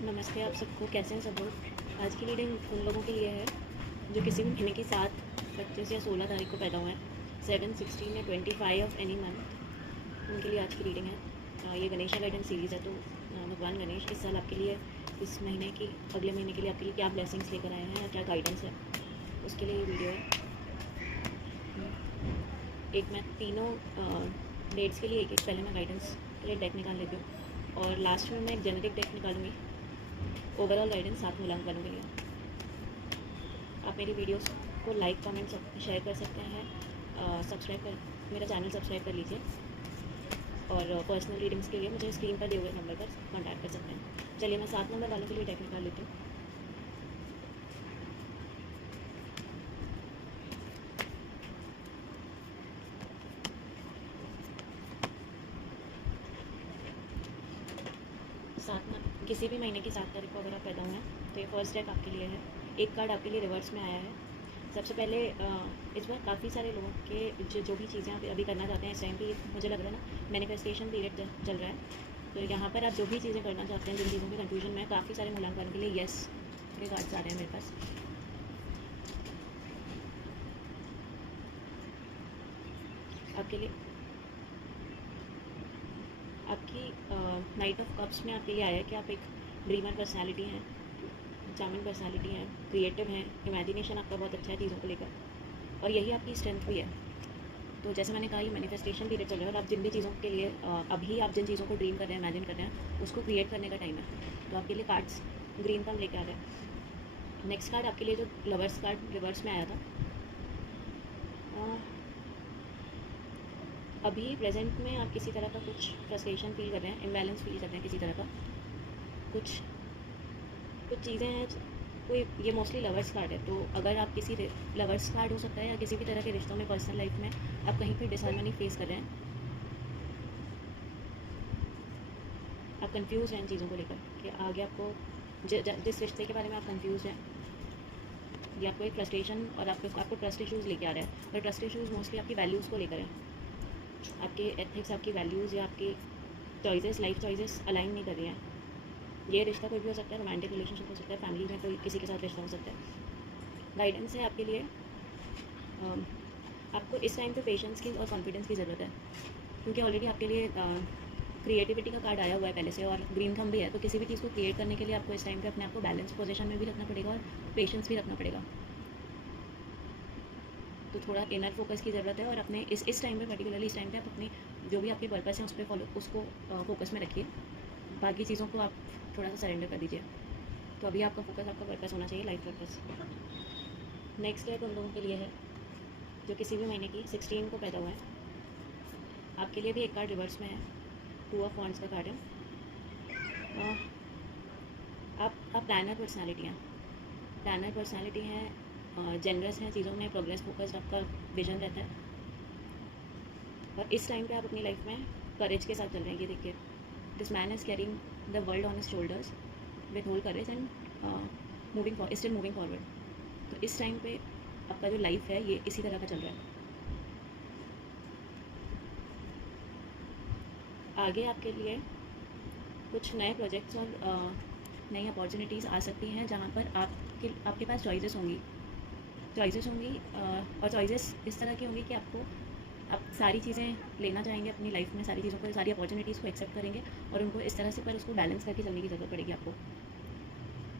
नमस्ते आप सबको, कैसे हैं सब लोग। आज की रीडिंग उन लोगों के लिए है जो किसी भी महीने की 7, 25 या 16 तारीख को पैदा हुए हैं। 7, 16 या 25 ऑफ एनी मंथ, उनके लिए आज की रीडिंग है। ये गणेशा गाइडेंस सीरीज़ है, तो भगवान गणेश इस साल आपके लिए, इस महीने की, अगले महीने के लिए आपके लिए क्या ब्लेसिंग्स लेकर आए हैं या क्या गाइडेंस है, उसके लिए ये वीडियो है। एक मैं तीनों डेट्स के लिए एक पहले मैं गाइडेंस के लिए डेक निकाल लेती हूँ और लास्ट में मैं एक जेनेटिक डेक निकालूंगी, ओवरऑल गाइडेंस 7 मूल्यांकनों के लिए। आप मेरी वीडियोस को लाइक, कमेंट, शेयर कर सकते हैं। सब्सक्राइब कर मेरा चैनल सब्सक्राइब कर लीजिए और पर्सनल रीडिंग्स के लिए मुझे स्क्रीन पर दिए हुए नंबर पर कॉन्टैक्ट कर सकते हैं। चलिए मैं 7 नंबर वालों के लिए डेक निकाल लेती हूँ। किसी भी महीने की 7 तारीख को अगर आप पैदा हुए हैं तो ये फर्स्ट डेक आपके लिए है। एक कार्ड आपके लिए रिवर्स में आया है। सबसे पहले इस बार काफ़ी सारे लोगों के जो भी चीज़ें आप अभी करना चाहते हैं इस टाइम पे, मुझे लग रहा है ना मैनिफेस्टेशन पीरियड चल रहा है। तो यहाँ पर आप जो भी चीज़ें करना चाहते हैं, जिन चीज़ों के कंफ्यूजन में काफ़ी सारे मूल्यांकन के लिए यस के कार्ड्स आ रहे हैं मेरे पास। आपके लिए आपकी नाइट ऑफ कप्स में आपके लिए आया है कि आप एक ड्रीमर पर्सनैलिटी हैं, चार्मिंग पर्सनैलिटी हैं, क्रिएटिव हैं, इमेजिनेशन आपका बहुत अच्छा है चीज़ों को लेकर, और यही आपकी स्ट्रेंथ भी है। तो जैसे मैंने कहा, ये मैनिफेस्टेशन पीरियड चल रहा है और आप जिन भी चीज़ों के लिए अभी आप जिन चीज़ों को ड्रीम कर रहे हैं, इमेजिन कर रहे हैं, उसको क्रिएट करने का टाइम है। तो आपके लिए कार्ड्स ग्रीन पम लेके आ रहे हैं। नेक्स्ट कार्ड आपके लिए जो लवर्स कार्ड रिवर्स में आया था, अभी प्रेजेंट में आप किसी तरह का कुछ फ्रस्ट्रेशन फील कर रहे हैं, इम्बैलेंस फील कर रहे हैं किसी तरह का। कुछ चीज़ें हैं, कोई, ये मोस्टली लवर्स कार्ड है। तो अगर आप किसी लवर्स कार्ड हो सकता है या किसी भी तरह के रिश्तों में, पर्सनल लाइफ में आप कहीं पर डिसहार्मनी फेस कर रहे हैं, आप कंफ्यूज हैं इन चीज़ों को लेकर कि आगे आपको जिस रिश्ते के बारे में आप कंफ्यूज हैं, या आपको एक फ्रस्ट्रेशन और आपको ट्रस्ट इशूज़ लेके आ रहा है। और ट्रस्ट इशूज़ मोस्टली आपकी वैल्यूज़ को लेकर है, आपके एथिक्स, आपकी वैल्यूज़ या आपकी चॉइसेस, लाइफ चॉइसेस अलाइन नहीं कर रही हैं। ये रिश्ता कोई भी हो सकता है, रोमांटिक रिलेशनशिप हो सकता है, फैमिली में कोई किसी के साथ रिश्ता हो सकता है। गाइडेंस है आपके लिए, आपको इस टाइम पे पेशेंस की और कॉन्फिडेंस की ज़रूरत है, क्योंकि ऑलरेडी आपके लिए क्रिएटिविटी का कार्ड आया हुआ है पहले से और ग्रीन थंब भी है। तो किसी भी चीज़ को क्रिएट करने के लिए आपको इस टाइम पे अपने आप को बैलेंस पोजीशन में भी रखना पड़ेगा और पेशेंस भी रखना पड़ेगा। तो थोड़ा इनर फोकस की ज़रूरत है और अपने इस टाइम पे, पर्टिकुलरली इस टाइम पे आप अपनी जो भी आपके पर्पस है उस पर उसको फोकस में रखिए। बाकी चीज़ों को आप थोड़ा सा सरेंडर कर दीजिए। तो अभी आपका फोकस आपका पर्पस होना चाहिए, लाइफ पर्पस। नेक्स्ट स्टेप उन लोगों के लिए है जो किसी भी महीने की 16 को पैदा हुआ है। आपके लिए भी एक कार्ड रिवर्स में है, 2 ऑफ वॉन्ड्स का कार्ड है। आप प्लानर पर्सनालिटी हैं, जेनरस हैं, चीज़ों में प्रोग्रेस फोकस्ड आपका विजन रहता है। और इस टाइम पे आप अपनी लाइफ में करेज के साथ चल रहे हैं। ये देखिए, this man is carrying the world on his shoulders with whole courage and still moving forward. तो इस टाइम पे आपका जो लाइफ है ये इसी तरह का चल रहा है। आगे आपके लिए कुछ नए प्रोजेक्ट्स और नई अपॉर्चुनिटीज़ आ सकती हैं, जहाँ पर आपके पास चॉइसेस होंगी और चॉइसेस इस तरह की होंगी कि आप सारी चीज़ें लेना चाहेंगे अपनी लाइफ में, सारी चीज़ों को, सारी अपॉर्चुनिटीज़ को एक्सेप्ट करेंगे और उनको इस तरह से, पर उसको बैलेंस करके चलने की ज़रूरत पड़ेगी आपको।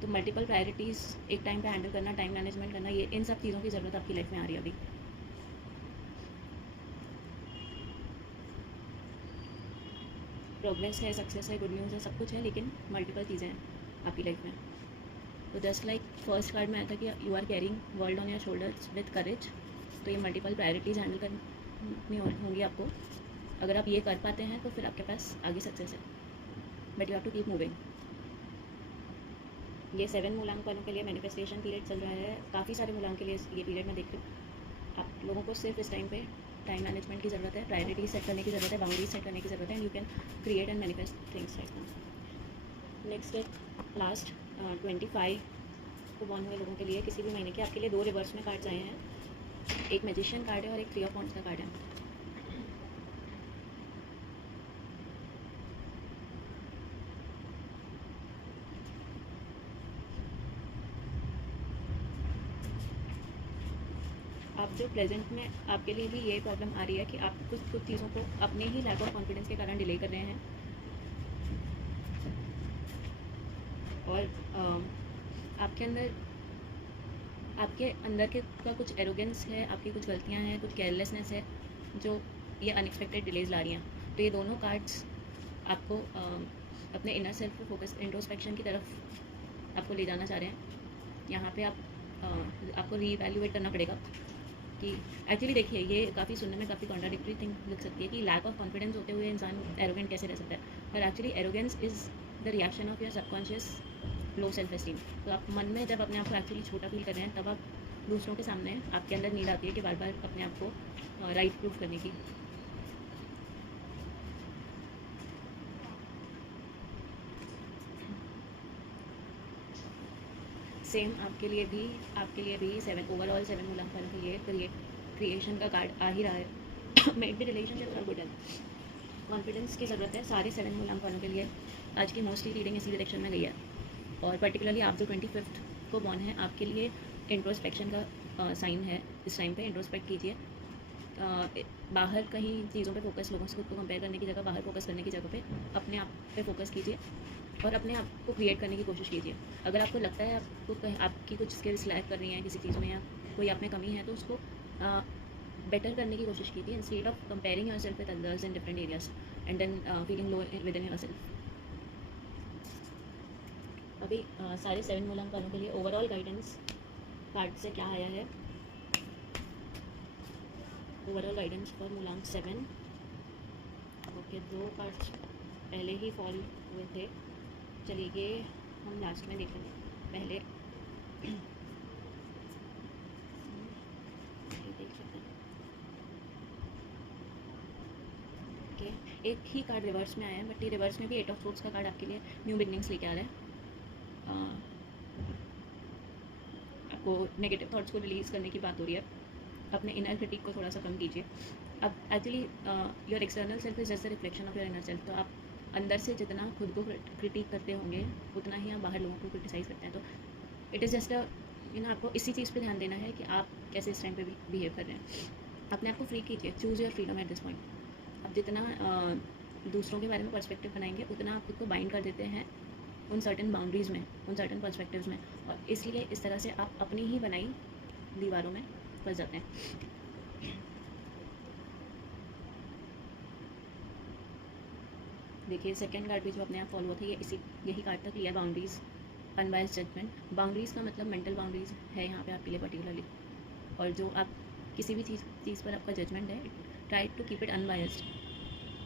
तो मल्टीपल प्रायोरिटीज़ एक टाइम पे हैंडल करना, टाइम मैनेजमेंट करना, ये इन सब चीज़ों की ज़रूरत आपकी लाइफ में आ रही है अभी। प्रोग्रेस है, सक्सेस है, गुड न्यूज़ है, सब कुछ है, लेकिन मल्टीपल चीज़ें हैं आपकी लाइफ में। तो जस्ट लाइक फर्स्ट कार्ड में आया था कि you are carrying world on your shoulders with courage. तो ये मल्टीपल प्रायोरिटीज़ हैंडल करनी होंगी आपको। अगर आप ये कर पाते हैं तो फिर आपके पास आगे सक्सेस है, but you have to keep moving. ये 7 मूलांक वालों के लिए मैनिफेस्टेशन पीरियड चल रहा है। काफ़ी सारे मूलांक के लिए ये पीरियड में देख रही हूँ। आप लोगों को सिर्फ इस टाइम पे टाइम मैनेजमेंट की ज़रूरत है, प्रायोरिटीज सेट करने की ज़रूरत है, बाउंड्रीज सेट करने की ज़रूरत है, and you can create and manifest things right now. Next है लास्ट 25 को बॉर्न हुए लोगों के लिए, किसी भी महीने के, आपके लिए 2 रिवर्स में कार्ड्स आए हैं। एक मैजिशियन कार्ड है और एक 3 ऑफ वॉन्ड्स का कार्ड है। आप जो प्रेजेंट में आपके लिए भी ये प्रॉब्लम आ रही है कि आप कुछ चीज़ों को अपने ही लैक ऑफ कॉन्फिडेंस के कारण डिले कर रहे हैं, और आपके अंदर के का कुछ एरोगेंस है, आपकी कुछ गलतियां हैं, कुछ केयरलेसनेस है जो ये अनएक्सपेक्टेड डिलेज ला रही हैं। तो ये दोनों कार्ड्स आपको अपने इनर सेल्फ पे फोकस, इंट्रोस्पेक्शन की तरफ आपको ले जाना चाह रहे हैं। यहाँ पे आपको रीवैल्यूएट करना पड़ेगा कि एक्चुअली देखिए, ये काफ़ी सुनने में काफ़ी कॉन्ट्राडिक्टरी थिंग लग सकती है कि लैक ऑफ कॉन्फिडेंस होते हुए इंसान एरोगेंट कैसे रह सकता है, पर actually arrogance is the reaction of your subconscious low self esteem. तो आप मन में जब अपने आप को एक्चुअली छोटा फील कर रहे हैं, तब आप दूसरों के सामने आपके अंदर नीड आती है कि बार बार अपने आप को राइट प्रूफ करने की। सेम आपके लिए भी ओवरऑल 7 मूलांकन के लिए क्रिएशन का कार्ड आ ही रहा है। Made the relationship for good health, confidence की ज़रूरत है सारे 7 मूलांकनों के लिए। आज की मोस्टली रीडिंग इसी डायरेक्शन में गई है, और पर्टिकुलरली आप जो 25 को बॉर्न है, आपके लिए इंट्रोस्पेक्शन का साइन है। इस टाइम पे इंट्रोस्पेक्ट कीजिए, बाहर कहीं चीज़ों पे फोकस, लोगों से खुद को कंपेयर करने की जगह बाहर फोकस करने की जगह पे अपने आप पे फोकस कीजिए और अपने आप को क्रिएट करने की कोशिश कीजिए। अगर आपको लगता है आपको कहीं आपकी कुछ स्किल्स लैक कर रही हैं किसी चीज़ में, या कोई आप में कमी है, तो उसको बेटर करने की कोशिश कीजिए, instead of comparing yourself with others in different areas and than feeling low with in yourself. अभी सारे 7 मूलांकनों के लिए ओवरऑल गाइडेंस कार्ड से क्या आया है। ओवरऑल गाइडेंस फॉर मूलांक 7। ओके, 2 कार्ड्स पहले ही फॉल हुए थे। चलिए ये हम लास्ट में देखेंगे, पहले ये देख सकते हैं। ओके, एक ही कार्ड रिवर्स में आया है, बट ये रिवर्स में भी 8 ऑफ सोर्ड्स का कार्ड आपके लिए न्यू बिगनिंग्स लेके आ रहा है। आपको नेगेटिव थॉट्स को रिलीज़ करने की बात हो रही है। अपने इनर क्रिटिक को थोड़ा सा कम कीजिए। अब actually your external self is just a reflection of your inner self. तो आप अंदर से जितना खुद को क्रिटिक करते होंगे, उतना ही आप बाहर लोगों को क्रिटिसाइज़ करते हैं। तो इट इज़ जस्ट आपको इसी चीज़ पे ध्यान देना है कि आप कैसे इस टाइम पे बिहेव कर रहे हैं। अपने आप को फ्री कीजिए, choose your freedom at this point. अब जितना दूसरों के बारे में पर्सपेक्टिव बनाएंगे, उतना आप खुद को बाइंड कर देते हैं उन सर्टन बाउंड्रीज़ में, उन सर्टन पर्सपेक्टिव्स में, और इसलिए इस तरह से आप अपनी ही बनाई दीवारों में फंस जाते हैं। देखिए, सेकंड कार्ड भी जो अपने आप फॉलो हुआ था, ये यही कार्ड था, clear boundaries, unbiased judgement. Boundaries का मतलब मेंटल बाउंड्रीज है यहाँ पे आपके लिए पर्टिकुलरली, और जो आप किसी भी चीज़ पर आपका जजमेंट है, try to keep it unbiased,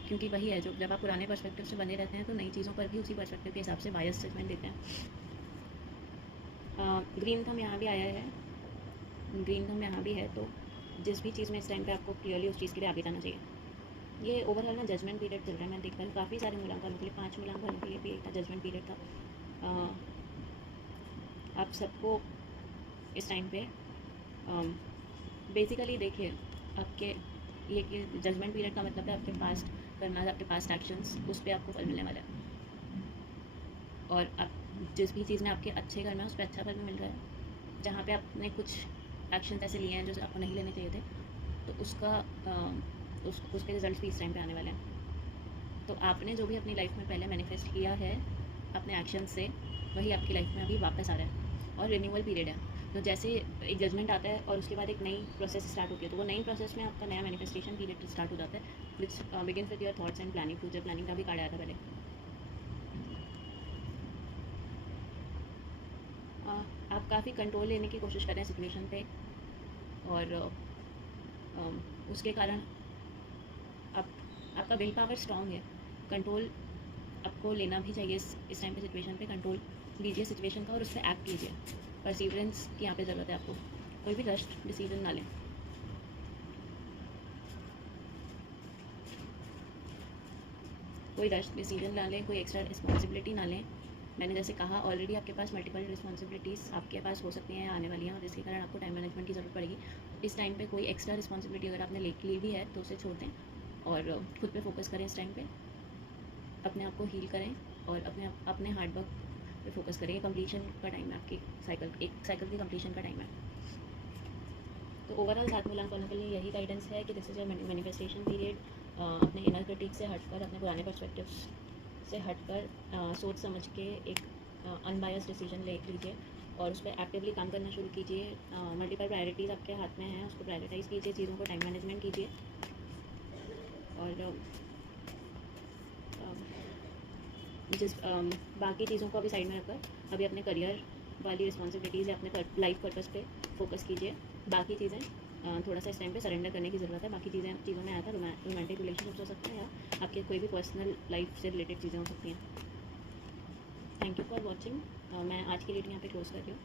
क्योंकि वही है जो जब आप पुराने पर्सपेक्टिव से बने रहते हैं, तो नई चीज़ों पर भी उसी पर्सपेक्टिव के हिसाब से बायस्ड जजमेंट देते हैं। ग्रीन थंब यहाँ भी आया है, ग्रीन थंब यहाँ भी है। तो जिस भी चीज़ में इस टाइम पे आपको क्लियरली उस चीज़ के लिए आगे जाना चाहिए। ये ओवरऑल ना जजमेंट पीरियड चल रहा है, मैं देख पा रही हूँ काफ़ी सारे मूलांकनों के लिए, 5 मूलांकनों के लिए भी एक जजमेंट पीरियड था। आप सबको इस टाइम पे बेसिकली देखिए, आपके ये जजमेंट पीरियड का मतलब है आपके पास्ट करना, आपके पास्ट एक्शंस, उस पर आपको फल मिलने वाला है। और आप जिस भी चीज़ में आपके अच्छे करना है, उस पर अच्छा फल भी मिल रहा है। जहाँ पे आपने कुछ एक्शंस ऐसे लिए हैं जो आपको नहीं लेने चाहिए थे, तो उसके रिजल्ट भी इस टाइम पे आने वाले हैं। तो आपने जो भी अपनी लाइफ में पहले मैनिफेस्ट किया है अपने एक्शन से, वही आपकी लाइफ में अभी वापस आ रहा है। और रिन्यूअल पीरियड है, तो जैसे एक जजमेंट आता है और उसके बाद एक नई प्रोसेस स्टार्ट होती है, तो वो नई प्रोसेस में आपका नया मैनिफेस्टेशन पीरियड स्टार्ट हो जाता है, which begins with your thoughts and planning. Future planning का भी कार्ड आया था पहले। आप काफ़ी कंट्रोल लेने की कोशिश कर रहे हैं सिचुएशन पे, और उसके कारण आपका विल पावर स्ट्रॉन्ग है। कंट्रोल आपको लेना भी चाहिए इस टाइम पे सिचुएशन पे। कंट्रोल लीजिए सिचुएशन का और उस पर एक्ट कीजिए। परसिवरेंस की यहाँ पे ज़रूरत है आपको। कोई भी रश डिसीजन ना लें। कोई रश डिसीजन ना लें, कोई एक्स्ट्रा रिस्पॉन्सिबिलिटी ना लें। मैंने जैसे कहा, ऑलरेडी आपके पास मल्टीपल रिस्पॉन्सिबिलिटीज़ आपके पास हो सकती हैं, आने वाली हैं, और जिसके कारण आपको टाइम मैनेजमेंट की ज़रूरत पड़ेगी। इस टाइम पे कोई एक्स्ट्रा रिस्पॉन्सिबिलिटी अगर आपने ली भी है, तो उसे छोड़ दें और खुद पे फोकस करें। इस टाइम पे अपने आप को हील करें और अपने हार्ड वर्क पे फोकस करें। कंप्लीशन का टाइम है, आपकी एक साइकिल की कंप्लीशन का टाइम है। तो ओवरऑल 7 मूलांक वालों के लिए यही गाइडेंस है कि this is your manifestation period. अपने इनर क्रिटिक से हटकर, अपने पुराने पर्सपेक्टिव्स से हटकर सोच समझ के एक अनबायस डिसीजन ले लीजिए और उस पर एक्टिवली काम करना शुरू कीजिए। मल्टीपल प्रायोरिटीज़ आपके हाथ में हैं, उसको प्रायोरिटाइज़ कीजिए, चीज़ों को टाइम मैनेजमेंट कीजिए। और बाकी चीज़ों को अभी साइड में रखकर अभी अपने करियर वाली रिस्पॉन्सिबिलिटीज़ या अपने लाइफ पर्पस पे फोकस कीजिए। बाकी चीज़ें थोड़ा सा इस टाइम पे सरेंडर करने की ज़रूरत है। बाकी चीज़ों में आया था रोमांटिक रिलेशनशिप्स हो सकते हैं या आपके कोई भी पर्सनल लाइफ से रिलेटेड चीज़ें हो सकती हैं। Thank you for watching. मैं आज की रीडिंग यहाँ पे क्लोज कर रही हूँ।